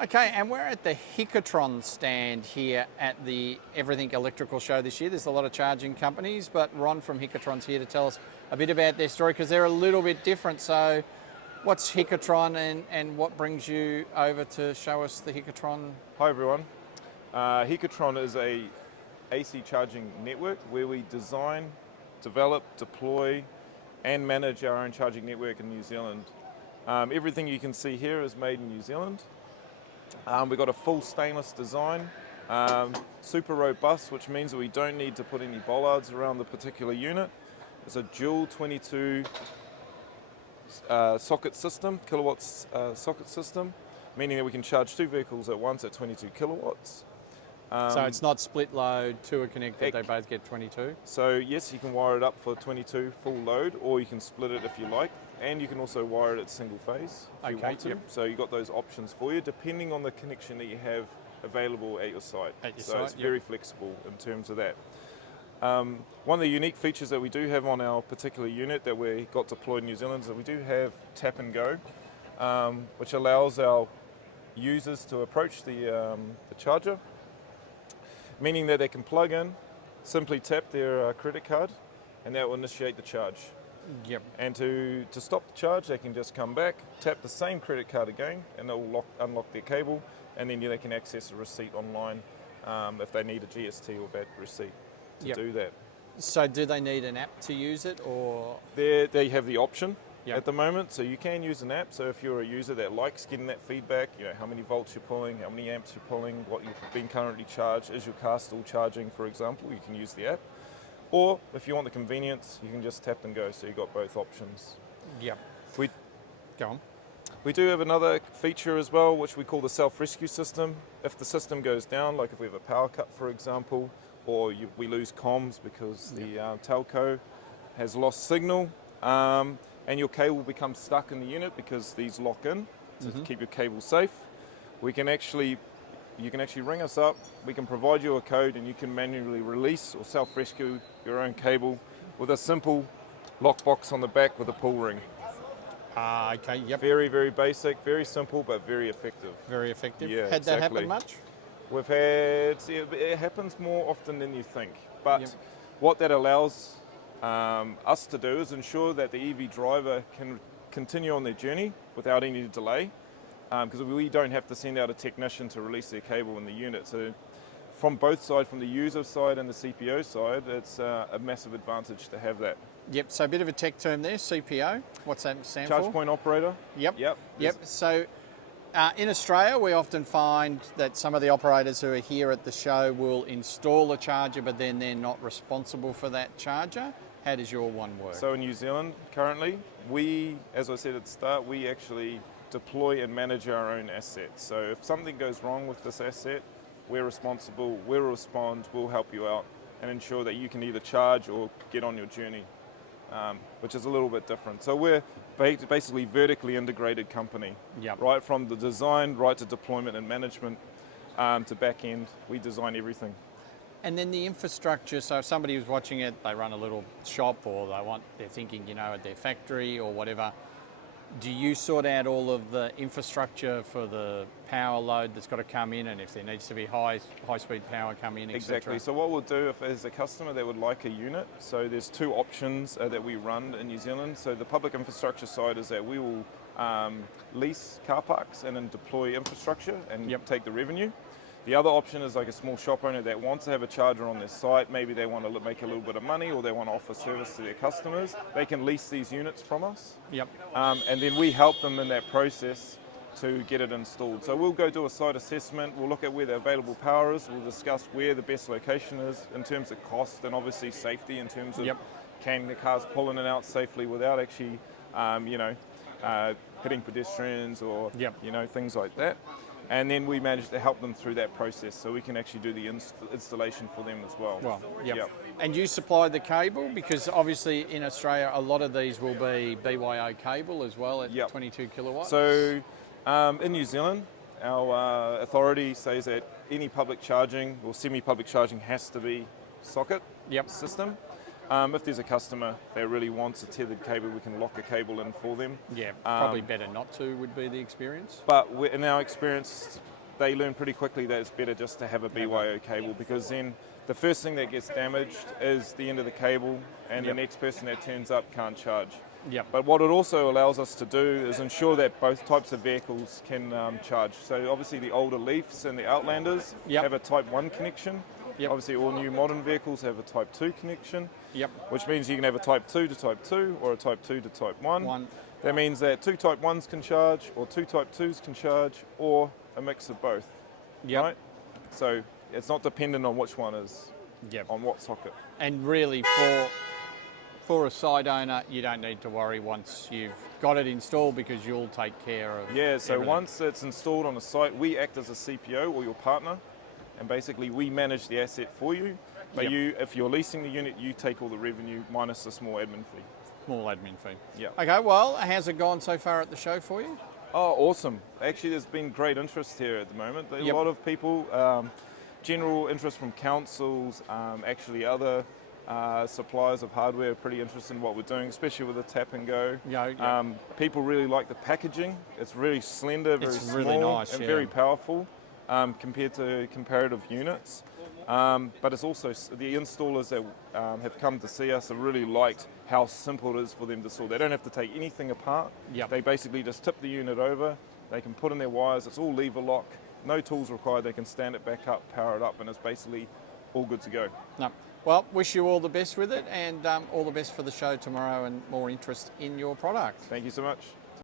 Okay, and we're at the Hikotron stand here at the Everything Electrical show this year. There's a lot of charging companies, but Ron from Hikotron's here to tell us a bit about their story because they're a little bit different. So what's Hikotron and what brings you over to show us the Hikotron? Hi everyone. Hikotron is a AC charging network where we design, develop, deploy and manage our own charging network in New Zealand. Everything you can see here is made in New Zealand. We've got a full stainless design, super robust, which means that we don't need to put any bollards around the particular unit. It's a dual 22 socket system, kilowatts socket system, meaning that we can charge two vehicles at once at 22 kilowatts. So it's not split load, two are connected, they both get 22? So yes, you can wire it up for 22 full load, or you can split it if you like, and you can also wire it at single phase if you want to. Yep. So you've got those options for you, depending on the connection that you have available at your site. It's very flexible in terms of that. One of the unique features that we do have on our particular unit that we got deployed in New Zealand is that we do have tap and go, which allows our users to approach the charger, meaning that they can plug in, simply tap their credit card, and that will initiate the charge. Yep. And to stop the charge, they can just come back, tap the same credit card again, and they'll unlock their cable, and then they can access a receipt online if they need a GST or VAT receipt to do that. So do they need an app to use it, or? They have the option at the moment, so you can use an app. So if you're a user that likes getting that feedback, you know, how many volts you're pulling, how many amps you're pulling, what you've been currently charged, is your car still charging, for example, you can use the app. Or if you want the convenience, you can just tap and go, so you've got both options. Yep. Go on. We do have another feature as well, which we call the self-rescue system. If the system goes down, like if we have a power cut, for example, or we lose comms because the telco has lost signal, and your cable becomes stuck in the unit because these lock in to keep your cable safe, you can actually ring us up, we can provide you a code, and you can manually release or self-rescue your own cable with a simple lockbox on the back with a pull ring. Okay, yep. Very, very basic, very simple, but very effective. Very effective. Yeah, Had that happen much? We've had, it happens more often than you think, but what that allows us to do is ensure that the EV driver can continue on their journey without any delay, because we don't have to send out a technician to release their cable in the unit. So from both sides, from the user side and the CPO side, it's a massive advantage to have that. Yep, so a bit of a tech term there, CPO. What's that stand for? Charge point operator. Yep. So in Australia, we often find that some of the operators who are here at the show will install a charger, but then they're not responsible for that charger. How does your one work? So in New Zealand, currently, as I said at the start, we actually deploy and manage our own assets. So if something goes wrong with this asset, we're responsible, we'll respond, we'll help you out and ensure that you can either charge or get on your journey, which is a little bit different. So we're basically vertically integrated company, right from the design, right to deployment and management, to back end, we design everything. And then the infrastructure, so if somebody who's watching it, they run a little shop or they're thinking, you know, at their factory or whatever, do you sort out all of the infrastructure for the power load that's got to come in, and if there needs to be high-speed power come in, etc.? Exactly. So what we'll do if there's a customer that would like a unit, so there's two options that we run in New Zealand. So the public infrastructure side is that we will lease car parks and then deploy infrastructure and take the revenue. The other option is like a small shop owner that wants to have a charger on their site. Maybe they want to make a little bit of money, or they want to offer service to their customers. They can lease these units from us. And then we help them in that process to get it installed. So we'll go do a site assessment. We'll look at where the available power is. We'll discuss where the best location is in terms of cost and obviously safety in terms of can the cars pull in and out safely without actually, hitting pedestrians or things like that. And then we manage to help them through that process, so we can actually do the installation for them as well. And you supply the cable, because obviously in Australia a lot of these will be BYO cable as well at 22 kilowatts. So in New Zealand, our authority says that any public charging or semi-public charging has to be socket system. If there's a customer that really wants a tethered cable, we can lock a cable in for them. Yeah, probably better not to would be the experience. But in our experience, they learn pretty quickly that it's better just to have a BYO cable, because then the first thing that gets damaged is the end of the cable, and the next person that turns up can't charge. Yep. But what it also allows us to do is ensure that both types of vehicles can charge. So obviously the older Leafs and the Outlanders have a Type 1 connection. Yep. Obviously all new modern vehicles have a Type 2 connection. Yep. Which means you can have a Type 2 to Type 2 or a Type 2 to Type 1. That means that 2 Type 1s can charge, or 2 Type 2s can charge, or a mix of both. Yep. Right? So it's not dependent on which one is on what socket. And really for a site owner, you don't need to worry once you've got it installed, because you'll take care of so everything. Once it's installed on a site, we act as a CPO or your partner, and basically we manage the asset for you. But if you're leasing the unit, you take all the revenue minus the small admin fee. Small admin fee. Yeah. Okay, well, how's it gone so far at the show for you? Oh, awesome. Actually, there's been great interest here at the moment. A lot of people, general interest from councils, actually other suppliers of hardware are pretty interested in what we're doing, especially with the tap and go. People really like the packaging. It's really slender, very small, really nice, and very powerful compared to comparative units. But it's also the installers that have come to see us have really liked how simple it is for them to install. They don't have to take anything apart. They basically just tip the unit over. They can put in their wires. It's all lever lock. No tools required. They can stand it back up, power it up, and it's basically all good to go. No. Well, wish you all the best with it, and all the best for the show tomorrow and more interest in your product. Thank you so much.